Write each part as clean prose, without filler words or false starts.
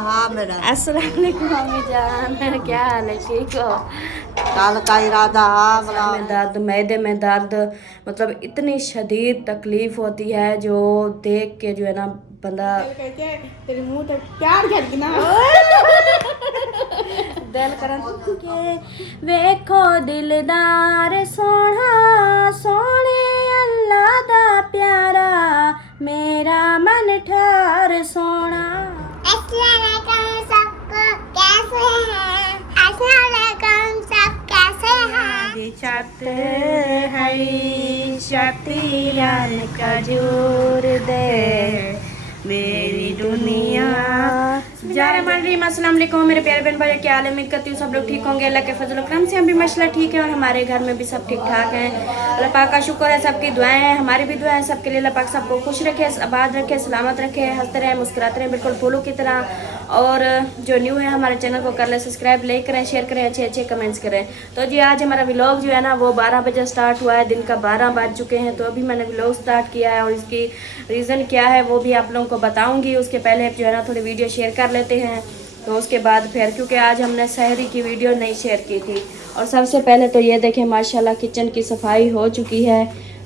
हाँ मेरा। अस्सलाम वालेकुम मम्मी जान, क्या हाल है? ठीक हो? कल का इरादा हाँ सर में दर्द, मैदे में दर्द, मतलब इतनी शदीद तकलीफ होती है जो देख के जो है ना बंदा तेरे मुंह तक प्यार कर ना दिल करन के वेखो दिलदार सोना सोने अल्लाह दा प्यारा मेरा मन ठार सोना। अस्सलाम वालेकुम सबको, कैसे हैं? अस्सलाम वालेकुम सब, कैसे हैं? छत है शक्तियान खजूर दे मेरी दुनिया। अस्सलाम वालेकुम मेरे प्यारे बहन भाई, क्या हाल है? उम्मीद करती हूँ सब लोग ठीक होंगे। अल्लाह के फजल करम से हम भी माशाल्लाह ठीक है और हमारे घर में भी सब ठीक ठाक हैं। अल्लाह पाक का शुक्र है, सबकी दुआएं हैं, हमारी भी दुआएं हैं सबके लिए। अल्लाह पाक सबको खुश रखे, आबाद रखे, सलामत रखे, हंसते रहें, मुस्कुराते रहें, बिल्कुल फूलों की तरह। और जो न्यू है हमारे चैनल को कर ले सब्सक्राइब, लाइक करें, शेयर करें, अच्छे अच्छे कमेंट्स करें। तो जी आज हमारा व्लॉग जो है ना वो 12 बजे स्टार्ट हुआ है, दिन का 12 बज चुके हैं। तो अभी मैंने व्लॉग स्टार्ट किया है और इसकी रीज़न क्या है वो भी आप लोगों को बताऊंगी। उसके पहले जो है ना थोड़ी वीडियो शेयर कर लेते हैं, तो उसके बाद फिर क्योंकि आज हमने सहरी की वीडियो नहीं शेयर की थी। और सबसे पहले तो ये देखें माशाल्लाह किचन की सफाई हो चुकी है,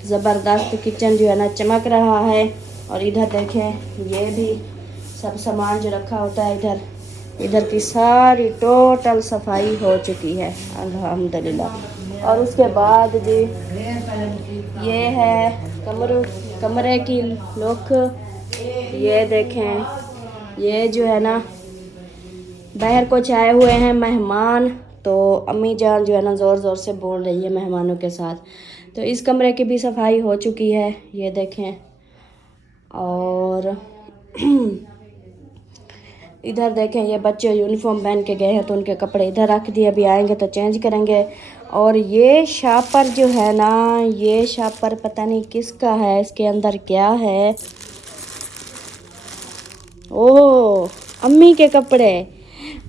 ज़बरदस्त किचन जो है ना चमक रहा है। और इधर देखें ये भी सब सामान जो रखा होता है इधर की सारी टोटल सफाई हो चुकी है अल्हम्दुलिल्लाह। और उसके बाद जी ये है कमरे की लुक, ये देखें ये जो है ना बाहर कुछ आए हुए हैं मेहमान, तो अम्मी जान जो है ना ज़ोर ज़ोर से बोल रही है मेहमानों के साथ। तो इस कमरे की भी सफाई हो चुकी है, ये देखें। और इधर देखें ये बच्चे यूनिफॉर्म पहन के गए हैं तो उनके कपड़े इधर रख दिए, अभी आएंगे तो चेंज करेंगे। और ये शापर जो है ना, ये शापर पता नहीं किसका है, इसके अंदर क्या है। ओह अम्मी के कपड़े,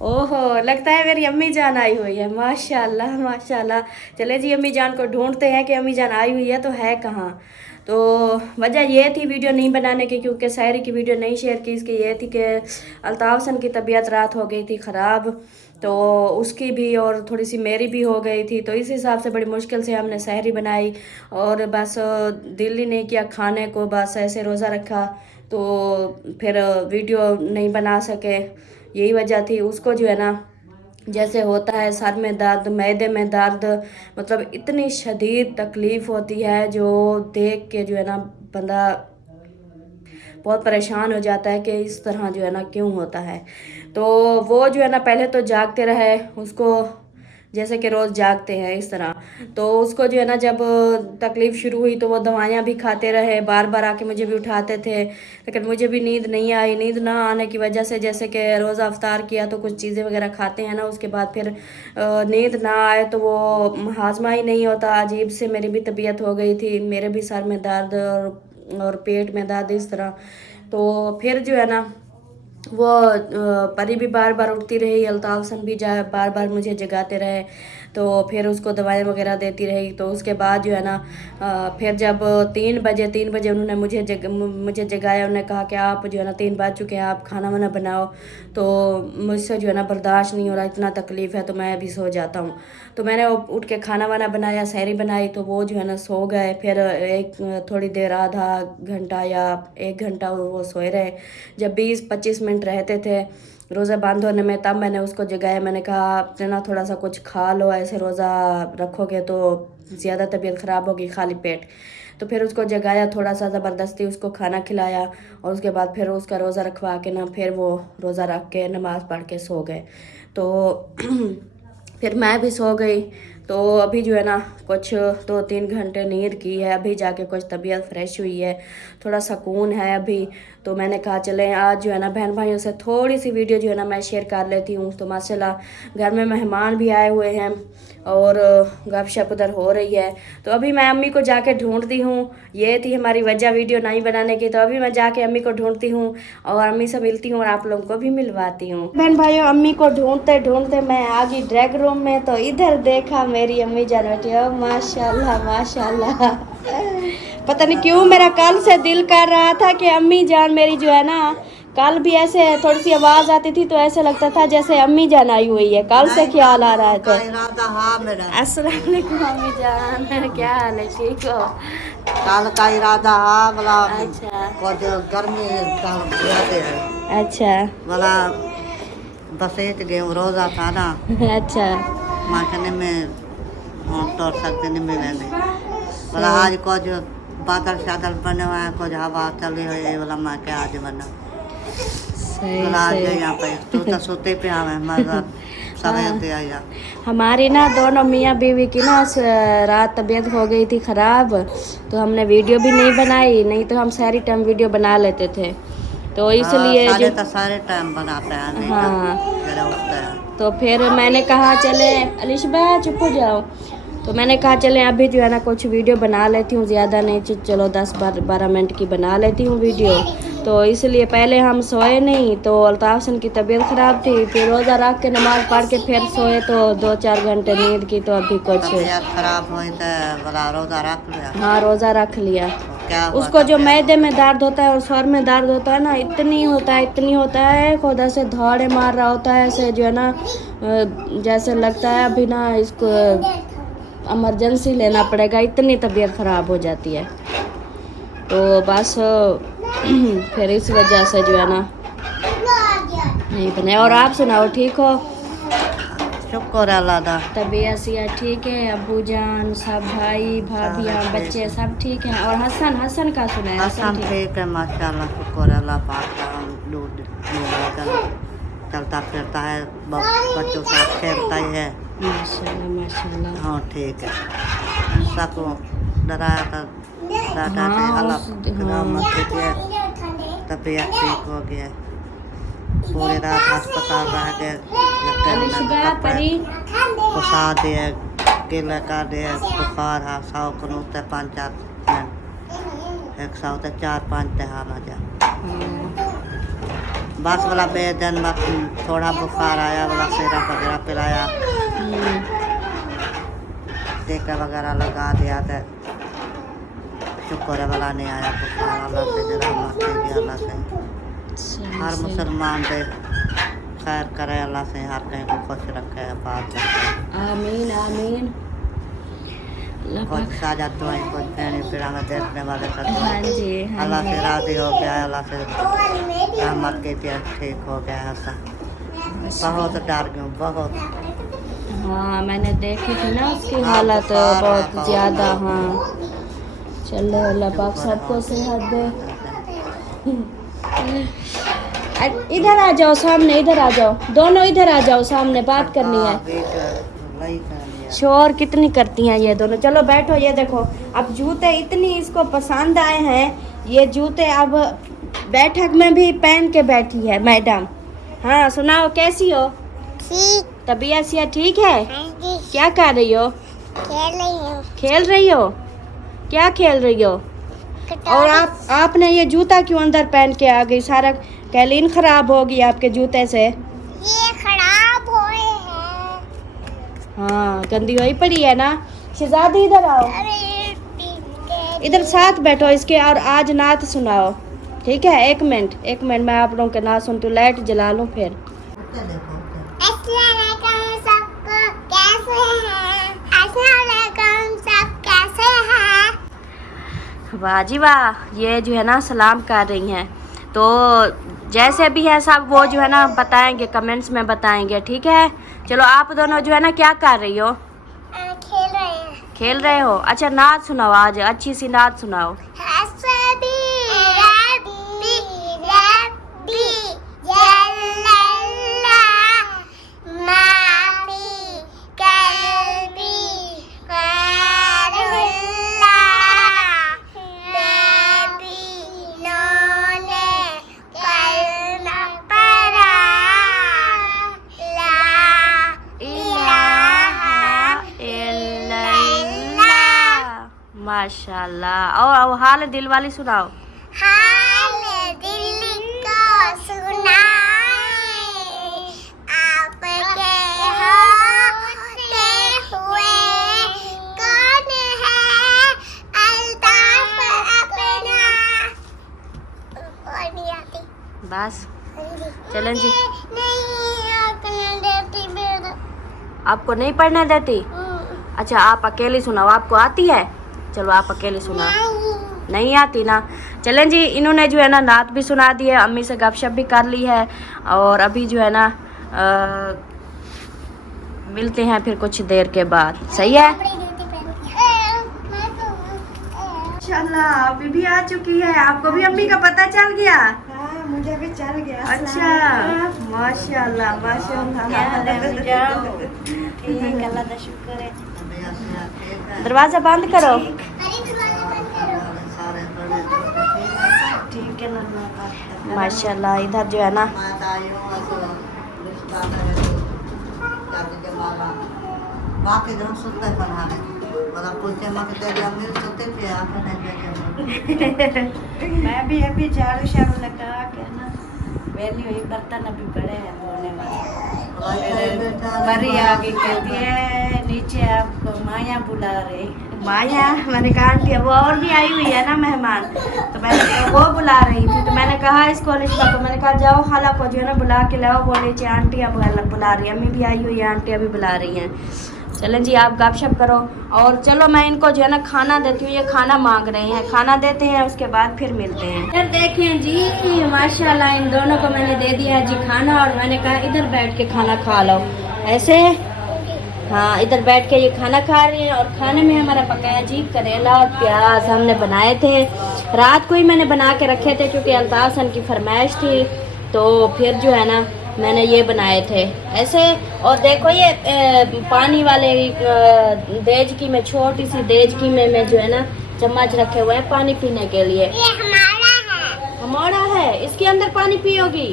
ओहो लगता है मेरी अम्मी जान आई हुई है, माशाल्लाह माशाल्लाह। चले जी अम्मी जान को ढूंढते हैं कि अम्मी जान आई हुई है तो है कहाँ। तो वजह ये थी वीडियो नहीं बनाने की, क्योंकि सहरी की वीडियो नहीं शेयर की, इसकी ये थी कि अल्ताफ़ हसन की तबीयत रात हो गई थी ख़राब, तो उसकी भी और थोड़ी सी मेरी भी हो गई थी। तो इस हिसाब से बड़ी मुश्किल से हमने सहरी बनाई और बस दिल ही नहीं किया खाने को, बस ऐसे रोज़ा रखा तो फिर वीडियो नहीं बना सके, यही वजह थी। उसको जो है ना जैसे होता है सर में दर्द, मैदे में दर्द, मतलब इतनी शदीद तकलीफ़ होती है जो देख के जो है ना बंदा बहुत परेशान हो जाता है कि इस तरह जो है ना क्यों होता है। तो वो जो है ना पहले तो जागते रहे, उसको जैसे कि रोज़ जागते हैं इस तरह। तो उसको जो है ना जब तकलीफ़ शुरू हुई तो वो दवाइयाँ भी खाते रहे, बार बार आके मुझे भी उठाते थे, लेकिन मुझे भी नींद नहीं आई। नींद ना आने की वजह से जैसे कि रोज़ा अफ्तार किया तो कुछ चीज़ें वगैरह खाते हैं ना, उसके बाद फिर नींद ना आए तो वो हाजमा ही नहीं होता। अजीब से मेरी भी तबीयत हो गई थी, मेरे भी सर में दर्द और पेट में दर्द इस तरह। तो फिर जो है ना वो परी भी बार बार उठती रही, अल्ताफ़ हसन भी बार बार मुझे जगाते रहे, तो फिर उसको दवाई वगैरह देती रही। तो उसके बाद जो है ना फिर जब 3 बजे उन्होंने मुझे जगाया, उन्होंने कहा कि आप जो है ना 3 बज चुके हैं, आप खाना वाना बनाओ। तो मुझसे जो है ना बर्दाश्त नहीं हो रहा, इतना तकलीफ़ है, तो मैं अभी सो जाता हूँ। तो मैंने उठ के खाना वाना बनाया, सहरी बनाई, तो वो जो है ना सो गए। फिर थोड़ी देर आधा घंटा या 1 घंटा वो सोए रहे। जब 20-25 मिनट रहते थे रोज़ा बंद होने में, तब मैंने उसको जगाया। मैंने कहा आपने ना थोड़ा सा कुछ खा लो, ऐसे रोज़ा रखोगे तो ज़्यादा तबीयत ख़राब होगी खाली पेट। तो फिर उसको जगाया, थोड़ा सा ज़बरदस्ती उसको खाना खिलाया और उसके बाद फिर उसका रोज़ा रखवा के ना फिर वो रोज़ा रख के नमाज़ पढ़ के सो गए। तो फिर मैं भी सो गई। तो अभी जो है ना कुछ 2-3 घंटे नींद की है, अभी जाके कुछ तबीयत फ्रेश हुई है, थोड़ा सुकून है अभी। तो मैंने कहा चलें आज जो है ना बहन भाइयों से थोड़ी सी वीडियो जो है ना मैं शेयर कर लेती हूँ। तो माशाल्लाह घर में मेहमान भी आए हुए हैं और गपशप उधर हो रही है। तो अभी मैं अम्मी को जाके ढूंढती हूँ, ये थी हमारी वजह वीडियो नहीं बनाने की। तो अभी मैं जाके अम्मी को ढूंढती हूँ और अम्मी से मिलती हूँ और आप लोगों को भी मिलवाती हूँ। बहन भाइयों अम्मी को ढूंढते ढूंढते मैं आ गई ड्रैग रूम में, तो इधर देखा मेरी अम्मी जान बैठी। ओ माशाल्लाह माशाल्लाह, पता नहीं क्यों मेरा कल से दिल कर रहा था कि अम्मी जान मेरी जो है ना कल भी ऐसे थोड़ी सी आवाज आती थी तो ऐसे लगता था जैसे अम्मी जान आई हुई है, कल से ख्याल आ रहा है। तो का इरादा हाँ मेरा। अस्सलाम वालेकुम अम्मी जान, क्या हाल है, ठीक हो? कल का इरादा हाँ बोला अच्छा कुछ गर्मी ज्यादा है अच्छा बोला बस एक गेम रोजा था ना अच्छा माँ कहने में हम तोड़ सकते नहीं मिलेंगे बोला आज कुछ बादल शादल बने हुए हैं, कुछ हवा चली हुई है बोला माँ क्या आज बना सही बोला आज सही। यहाँ पे तू तो सोते पे हमें मजा सवेर दे आया। हमारी ना दोनों मियाँ बीवी की ना रात तबीयत हो गई थी ख़राब, तो हमने वीडियो भी नहीं बनाई, नहीं तो हम सारी टाइम वीडियो बना लेते थे। तो इसलिए सारे जो तो सारे टाइम बनाते हैं नहीं हाँ तो जरा उठते हैं। तो फिर मैंने कहा चले अलिशबा चुप हो जाओ, तो मैंने कहा चले अभी जो है ना कुछ वीडियो बना लेती हूँ, ज़्यादा नहीं चलो 10-12 मिनट की बना लेती हूँ वीडियो। तो इसलिए पहले हम सोए नहीं, तो अल्ताफ़ हसन की तबीयत ख़राब थी, फिर रोज़ा रख के नमाज़ पढ़ के फिर सोए तो 2-4 घंटे नींद की, तो अभी कुछ तबीयत खराब हुई तो बोला रोजा रख लिया। हाँ रोज़ा रख लिया। क्या हुआ उसको जो तबीयत? मैदे में दर्द होता है और सर में दर्द होता है ना, इतनी होता है खुदा से धौड़े मार रहा होता है, ऐसे जो है ना जैसे लगता है अभी ना इसको इमरजेंसी लेना पड़ेगा, इतनी तबीयत ख़राब हो जाती है। तो बस फिर इस वजह से जो है ना नहीं बने। और आप सुनाओ, ठीक हो? शुक्र अल्लाह दा। तबीयत सिया ठीक है? अब्बू जान सब भाई भाभियाँ सब ठीक बच्चे है। सब ठीक हैं? और हसन का सुना है? हसन ठीक है माशाल्लाह, शुक्र अल्लाह पाक का। दूध चलता फिरता है, बच्चों के साथ खेलता ही है। माशाल्लाह माशाल्लाह। हाँ ठीक है। सबको डराया था दादा से हाँ, अल्लाह मत कीजिए, तबीयत ठीक हो गया। पूरी रात अस्पताल रह गए, अलिशबा परी घुसा दिए, गिले कर दिए, बुखार है 100 कनूते 5-4 दिन 100 से 4-5 दहा मजा बस वाला बेदन थोड़ा बुखार आया वाला सिरप वगैरह पिलाया, टीका वगैरह लगा दिया था, शुक्र वाला नहीं आया बुखार। अल्लाह से जरा मत कीजिए, अल्लाह से हर मुसलमान पे खैर करे, अल्लाह से हर कहीं को खुश रखे, बात रखे। आमीन आमीन। अल्लाह कुछ पाक साजा दुआएं कुछ देने फिर हमें देखने वाले हाँ सब जी हाँ अल्लाह से जी। राजी हो गया, अल्लाह से रहमत की थी, ठीक हो गया ऐसा। बहुत डर गया बहुत। हाँ मैंने देखी थी ना उसकी हाँ, हालत बुखार है बहुत बहुत। ज़्यादा। हाँ चलो अल्लाह पाक सबको सेहत दे। इधर आ जाओ सामने, इधर आ जाओ, दोनों इधर आ जाओ सामने, बात करनी है। शोर कितनी करती हैं ये दोनों। चलो बैठो, ये देखो अब जूते इतनी इसको पसंद आए हैं, ये जूते अब बैठक में भी पहन के बैठी है मैडम। हाँ सुनाओ कैसी हो? ठीक तबीयत सिया ठीक है? है जी, क्या कर रही हो? खेल रही हूँ। खेल रही हो? क्या खेल रही हो? और आपने ये जूता क्यों अंदर पहन के आ गई? सारा कैलीन खराब होगी आपके जूते से। ये खराब हुए हैं। हाँ गंदी हुई पड़ी है ना। शहजादी इधर आओ, अरे पीके इधर साथ बैठो इसके, और आज नात सुनाओ, ठीक है? 1 मिनट मैं आप लोगों के नात सुनती हूँ, लाइट जला लूँ फिर। अस्सलाम वालेकुम सबको, कैसे हैं? अस्सलाम वालेकुम सब कैसे हैं? वाह जी वाह, ये जो है ना सलाम कर रही हैं, तो जैसे भी है सब वो जो है ना बताएंगे, कमेंट्स में बताएंगे, ठीक है? चलो आप दोनों जो है ना क्या कर रही हो? खेल रहे हैं। खेल रहे हो? अच्छा नात सुनाओ, आज अच्छी सी नात सुनाओ। हसबी रब्बी रब्बी जल्लल्लाह माफी कल्बी क़ैरुल्लाह नबी नूने कलमा पढ़ा ला इलाहा माशाल्लाह। और हाल दिल वाली सुनाओ। हाल दिल को सुनाए आपके होते हुए कौन है अल्ताफ अपना। और नहीं आती बस चलें जी। नहीं अकेले देती मेरा आपको नहीं पढ़ने देती? अच्छा आप अकेले सुनाओ, आपको आती है? चलो आप अकेले सुनाओ। नहीं आती ना। चलें जी, इन्होंने जो है ना नात भी सुना दी है, अम्मी से गपशप भी कर ली है और अभी जो है ना मिलते हैं फिर कुछ देर के बाद। सही है? माशाल्लाह अभी भी आ चुकी है। आपको भी अम्मी का पता चल गया? हाँ, मुझे भी चल गया। अच्छा माशाल्लाह माशाल्लाह। ठीक, अल्लाह का शुक्र है। दरवाजा बंद करो। ठीक है ना। माशाल्लाह इधर जो है ना बाकी जन सुनते बना रहे मतलब पूछे मत दे दिया मेरे सोते थे आप मैं भी अभी झाड़ू शाड़ू लगा के ना वेली हुई, बर्तन अभी बड़े हैं धोने वाले। परी आ गई, कहती है नीचे आपको माया बुला रही। माया, मैंने कहा आंटी वो और भी आई हुई है ना मेहमान, तो मैंने कहा वो बुला रही थी, तो मैंने कहा इस कॉलेज का, तो मैंने कहा जाओ खाला को जो है ना बुला के लाओ। वो नीचे आंटी अब बुला रही है, अम्मी भी आई हुई है, आंटी अभी बुला रही हैं। चलें जी आप गपशप करो और चलो मैं इनको जो है ना खाना देती हूँ, ये खाना मांग रहे हैं, खाना देते हैं उसके बाद फिर मिलते हैं। इधर देखें जी माशाल्लाह इन दोनों को मैंने दे दिया है जी खाना और मैंने कहा इधर बैठ के खाना खा लो ऐसे। हाँ इधर बैठ के ये खाना खा रही हैं और खाने में हमारा पकाया जी करेला और प्याज हमने बनाए थे। रात को ही मैंने बना के रखे थे क्योंकि अल्ताफ सन की फरमाइश थी, तो फिर जो है ना मैंने ये बनाए थे ऐसे। और देखो ये पानी वाले देजकी में, छोटी सी देजकी में मैं जो है ना चम्मच रखे हुए हैं पानी पीने के लिए। ये हमारा है। हमारा है, इसके अंदर पानी पियोगी?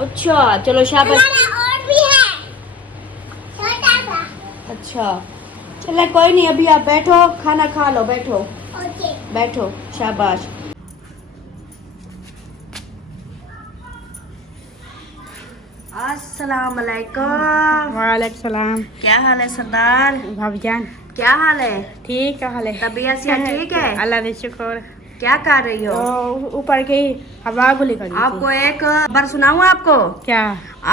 अच्छा चलो शाबाश। हमारा और भी है छोटा सा। अच्छा चलो कोई नहीं, अभी आप बैठो खाना खा लो, बैठो ओके। बैठो शाबाश। अस्सलाम वालेकुम। वालेकुम सलाम। क्या हाल है सरदार? भाभीजान क्या हाल है? ठीक है। तबीयत से ठीक है? अल्लाह का शुक्र। क्या कर रही हो? ऊपर की हवा गुली कर आपको एक खबर सुनाऊं आपको? क्या?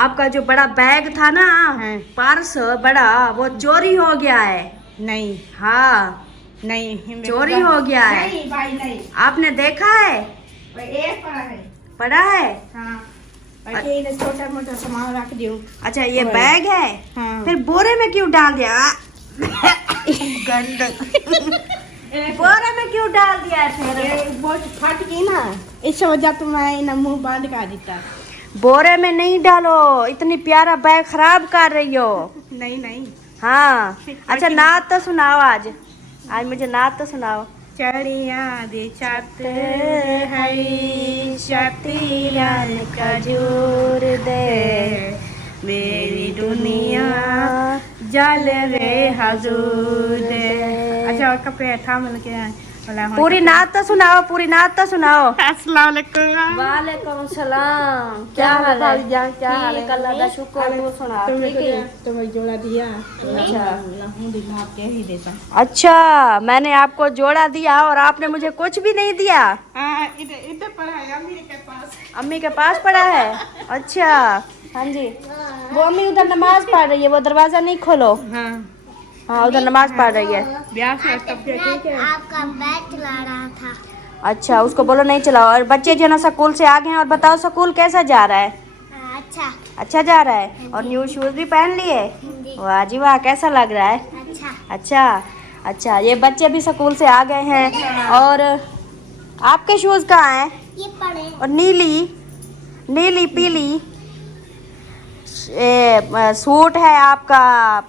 आपका जो बड़ा बैग था ना, हाँ। पर्स बड़ा, वो चोरी हो गया है। नहीं हाँ नहीं चोरी हो गया है। नहीं भाई नहीं, आपने देखा है? एक पड़ा है। पड़ा है? हाँ छोटा मोटा सामान रख दियो। अच्छा ये बैग है? हाँ। फिर बोरे में क्यों डाल दिया? गंद बोरे में क्यों डाल दिया है फिर? बहुत फट गई ना, इस वजह तो मैं ना मुंह बंद कर देता। बोरे में नहीं डालो, इतनी प्यारा बैग खराब कर रही हो। नहीं हाँ अच्छा नात तो सुनाओ आज मुझे नात तो सुनाओ। चढ़िया दे छत है शतीरन खजूर दे, मेरी दुनिया जल रे हजूर दे। अच्छा और कपड़े था मिल के पूरी नात तो सुनाओ, पूरी नात तो सुनाओ। अस्सलाम वालेकुम। वालेकुम सलाम। क्या हाल है? क्या हाल है? अल्लाह का शुक्र। तू सुना ठीक है? तुम्हें जोड़ा दिया। अच्छा मैंने आपको जोड़ा दिया और आपने मुझे कुछ भी नहीं दिया? इधर पड़ा है अम्मी के पास। अम्मी के पास पड़ा है? अच्छा हाँ जी, वो अम्मी उधर नमाज पढ़ रही है, वो दरवाजा नहीं खोलो। हाँ उधर नमाज पढ़ रही है। ठीक है। आपका बैग चला रहा था। अच्छा उसको बोलो नहीं चलाओ। और बच्चे जो है ना स्कूल से आ गए हैं, और बताओ स्कूल कैसा जा रहा है? अच्छा अच्छा जा रहा है। और न्यू शूज भी पहन लिए? वाह जी वाह, कैसा लग रहा है? अच्छा। अच्छा ये बच्चे भी स्कूल से आ गए हैं। और आपके शूज कहाँ हैं? ये पड़े। और नीली पीली सूट है आपका,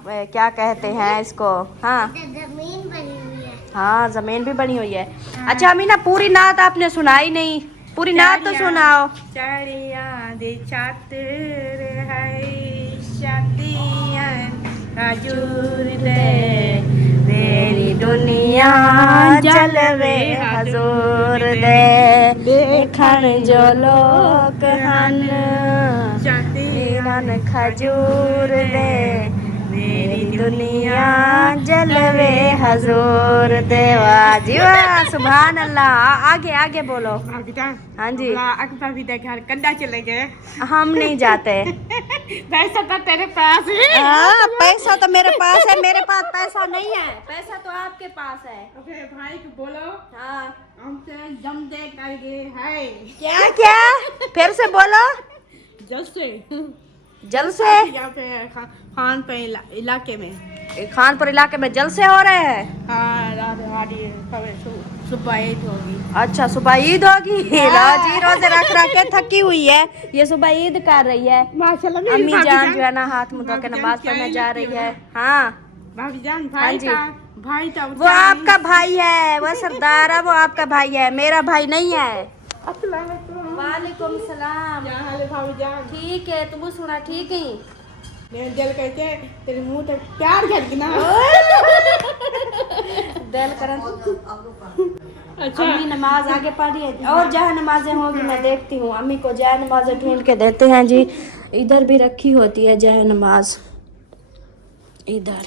क्या कहते हैं इसको? हाँ जमीन बनी हुई है। हाँ जमीन भी बनी हुई है। अच्छा अमीना पूरी नात आपने सुनाई नहीं, पूरी नात तो सुनाओ। चढ़िया दे चातर है शतीरन खजूर दे, मेरी दुनिया जल रे हजूर दे, देखन जो लोग हन खजूर दे, मेरी दुनिया जलवे हजूर देवा जीवा सुभान अल्लाह। आगे आगे बोलो। भाभी जान, हाँ जी। अकबर भी घर कंधा चले गए। हम नहीं जाते। पैसा तो तेरे पास है। हाँ पैसा तो मेरे पास है, मेरे पास पैसा नहीं है, पैसा तो आपके पास है। अपने भाई को बोलो हाँ हमसे जम दे कर गए है। क्या क्या फिर से बोलो। जैसे जल से यहाँ पे खान पे इलाके में। खानपुर इलाके में जल से हो रहे हैं। हाँ सुबह ईद होगी। अच्छा सुबह ईद होगी। जी रोजे रख रख के थकी हुई है, ये सुबह ईद कर रही है। माशाल्लाह अम्मी जान जो है ना हाथ मुंह धो के नमाज पढ़ने जा रही है। हाँ भाभी जान, हाँ जी। भाई था वो आपका भाई है, वो सरदार है, वो आपका भाई है, मेरा भाई नहीं है। वालेकुम सलाम। क्या हाल है भाभी जान? ठीक है, तुम सुना ठीक है? मेरे दिल कहते तेरे मुंह तक प्यार कर ना। दिल करन। अच्छा अम्मी नमाज आगे पढ़ी है और जहाँ नमाजें होगी मैं देखती हूँ। अम्मी को जय नमाजें ढूंढ के देते हैं जी। इधर भी रखी होती है जय नमाज, इधर।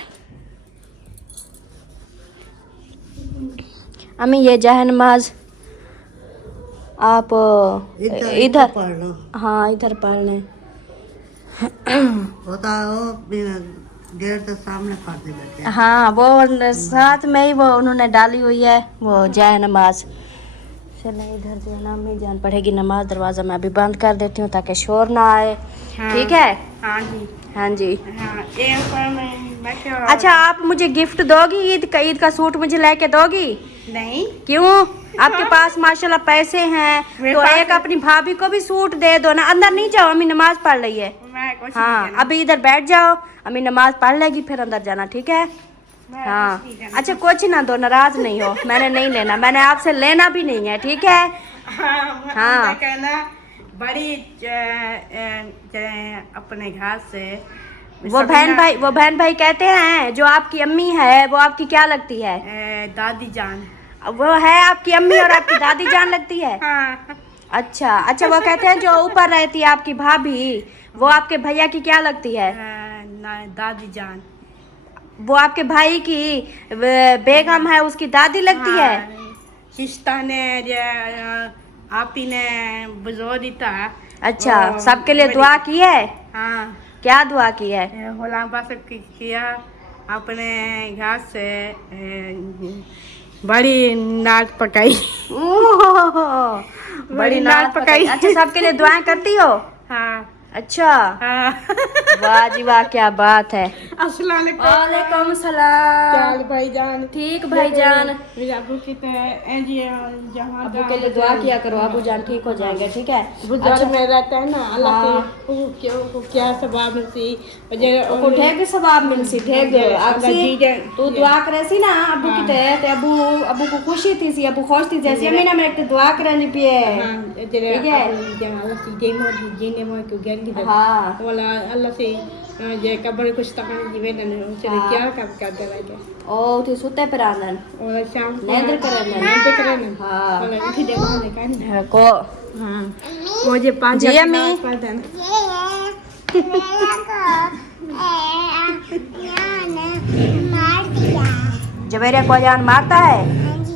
अम्मी ये जय नमाज आप इधर पढ़ लो। हाँ इधर पढ़ लें। होता है वो गेट के सामने पढ़ दे बैठे हैं। हाँ वो साथ में ही वो उन्होंने डाली हुई है वो जय नमाज। चले इधर जो है ना अम्मी जान पढ़ेगी नमाज। दरवाज़ा मैं अभी बंद कर देती हूँ ताकि शोर ना आए। हाँ। ठीक है? हाँ जी हाँ जी। हाँ। मैं क्या अच्छा आप मुझे गिफ्ट दोगी? ईद का सूट मुझे लेके दोगी? नहीं क्यों? आपके पास माशाल्लाह पैसे हैं मेरे तो पास एक अपनी भाभी को भी सूट दे दो ना। अंदर नहीं जाओ, अम्मी नमाज पढ़ रही है। मैं कुछ हाँ नहीं देना। अभी इधर बैठ जाओ, अम्मी नमाज पढ़ लेगी फिर अंदर जाना। ठीक है? मैं हाँ कुछ नहीं देना। अच्छा कुछ ना दो, नाराज नहीं हो। मैंने नहीं लेना, मैंने आपसे लेना भी नहीं है। ठीक है? हाँ, हाँ। कहना बड़ी अपने घर से वो बहन भाई कहते हैं जो आपकी अम्मी है वो आपकी क्या लगती है? दादी जान। वो है आपकी अम्मी और आपकी दादी जान लगती है। हाँ अच्छा अच्छा वो कहते हैं जो ऊपर रहती है आपकी भाभी वो आपके भैया की क्या लगती है? दादी जान। वो आपके भाई की बेगम है उसकी दादी लगती है। शिस्ता ने आप ही ने बुजोरी था। अच्छा सबके लिए दुआ की है? हाँ क्या दुआ की है? गुलाम सब किया अपने घर से बड़ी नाच पकाई। बड़ी नाच पकाई। अच्छा सबके लिए दुआएं करती हो? हाँ अच्छा हाँ। वाह जी वाह क्या बात है। अस्सलाम वालेकुम सलाम। भाईजान। ठीक भाईजान। मेरे अबू की तो जहाँ अबू के लिए दुआ किया करो, अबू जान ठीक हो जाएंगे। ठीक है? बुजुर्ग में रहता है ना अल्लाह को क्या सवाब को ढेग सवाब मिलसी ढेग आपसी तू दुआ करेसी ना अबू की ते अबू को खुशी थी सी, अबू खुश थी जैसे अम्मी ना मैं दुआ करनी पिए। ठीक है? हाँ वाला अल्लाह से ये कब्र कुछ तकन जीवन उसे क्या कर दे लगे ओ तू सुते पर आनन और शाम नेंद्र करन हाँ वाला उठी दे वाले का को मुझे 5 जी अम्मी। पढ़ देना। जवेरिया को जान मारता है।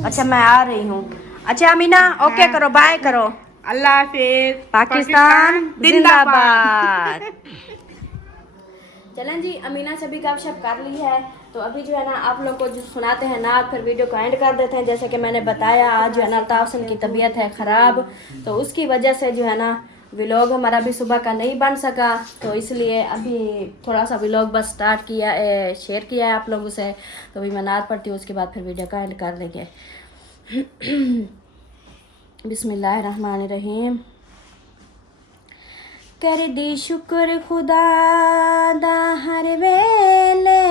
अच्छा मैं आ रही हूँ। अच्छा अमीना ओके करो, बाय करो। अल्लाह हाफिज। पाकिस्तान जिंदाबाद। चलें जी अमीना से भी गपशप कर ली है तो अभी जो है ना आप लोग को जो सुनाते हैं ना फिर वीडियो को एंड कर देते हैं। जैसे कि मैंने बताया आज जो है ना अल्ताफ की तबीयत है ख़राब तो उसकी वजह से जो है ना व्लॉग हमारा भी सुबह का नहीं बन सका तो इसलिए अभी थोड़ा सा व्लॉग बस स्टार्ट किया शेयर किया है आप लोगों से। तो अभी मैं नात पढ़ती हूँ उसके बाद फिर वीडियो का एंड कर लेंगे। बिस्मिल्लाहिर्रहमानिर्रहीम। कर दी शुक्र खुदा दा हर वेले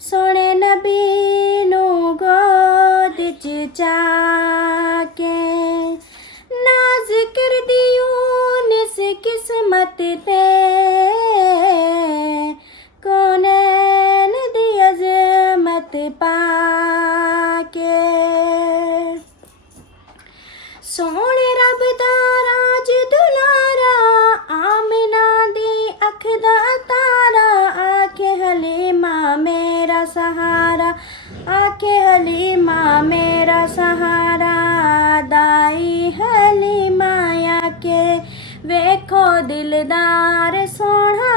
सोने नबी नू गोद च चाके ना जिक्र दियूं निस किस्मत ते कौनैन दी अज़मत पाके सोने रब दा राज दुलारा आमिना दी अख दा तारा मेरा सहारा दाई हलीमाया के वेखो दिलदार सोना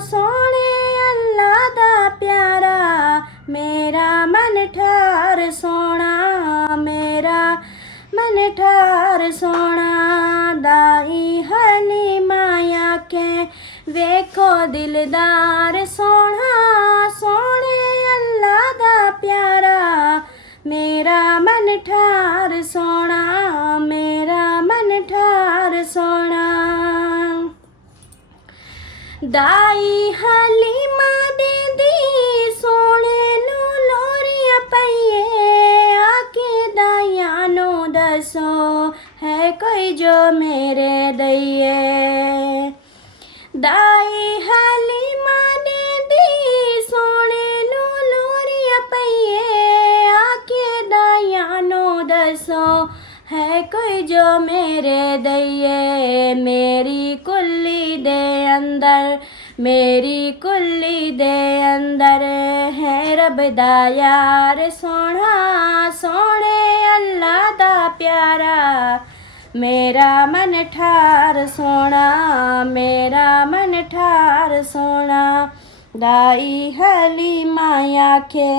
सोने अल्लाह दा प्यारा मेरा मन ठार सोना मेरा मन ठार सोना दाई हलीमाया के वेखो दिलदार सोना सोने अल्लाह दा प्यारा मेरा मन ठार सोना मेरा मन ठार सोना दाई हलीमा दे दी सोने नू लोरिया पईए आके दाया नो दसो है कोई जो मेरे दइए दाई हलीमा दे दी सोने नू लोरिया पईए आके दाया नो दसो है कोई जो मेरे दइए मेरी कुल्ली दे अंदर मेरी कुल्ली दे अंदर है रब दा यार सोना सोने अल्लाह दा प्यारा मेरा मन ठार सोना मेरा मन ठार सोना दाई हलीमाया के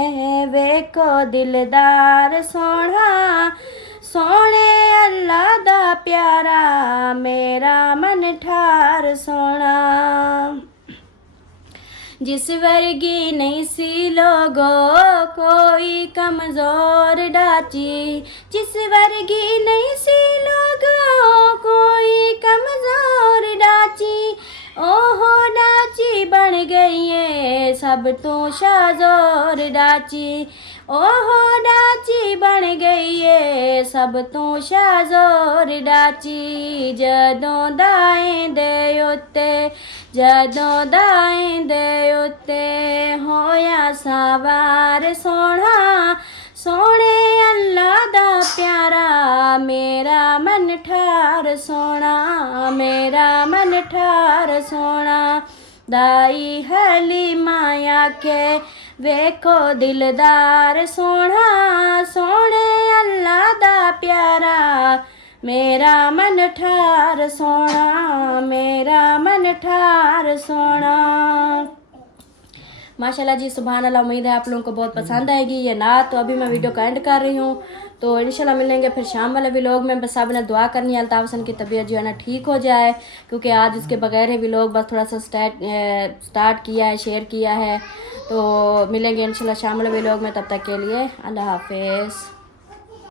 वेको दिलदार सोना सोने अल्लाह दा प्यारा मेरा मन ठार सोना जिस वर्गी नहीं सी लोगो कोई कमज़ोर डाची जिस वर्गी नहीं सी लोगो कोई कमज़ोर डाची ओहो डाची बन गई है सब तो शाजोर डाची ओहो डाची बन गई है सब तो शाजोर डाची जदों दाएं दे उत्ते जदों दाएं दे उत्ते होया सवार सोना सोने अल्लाह दा प्यारा मेरा मन ठार सोना मेरा मन ठार सोना दाई हलीमाया के वेखो दिलदार सोना सोने अल्लाह दा प्यारा मेरा मन ठार सोना मेरा मन ठार सोना माशाल्लाह जी सुभान अल्लाह। उम्मीद है आप लोगों को बहुत पसंद आएगी ये नात। तो अभी मैं वीडियो का एंड कर रही हूँ, तो इंशाल्लाह मिलेंगे फिर शाम वाले व्लॉग में। बस सब ने दुआ करनी है अल्ताफ़ हसन की तबीयत जो है ना ठीक हो जाए, क्योंकि आज उसके बगैर ही व्लॉग बस थोड़ा सा स्टार्ट किया है, शेयर किया है। तो मिलेंगे इंशाल्लाह शाम वाले व्लॉग में, तब तक के लिए अल्लाह हाफिज़।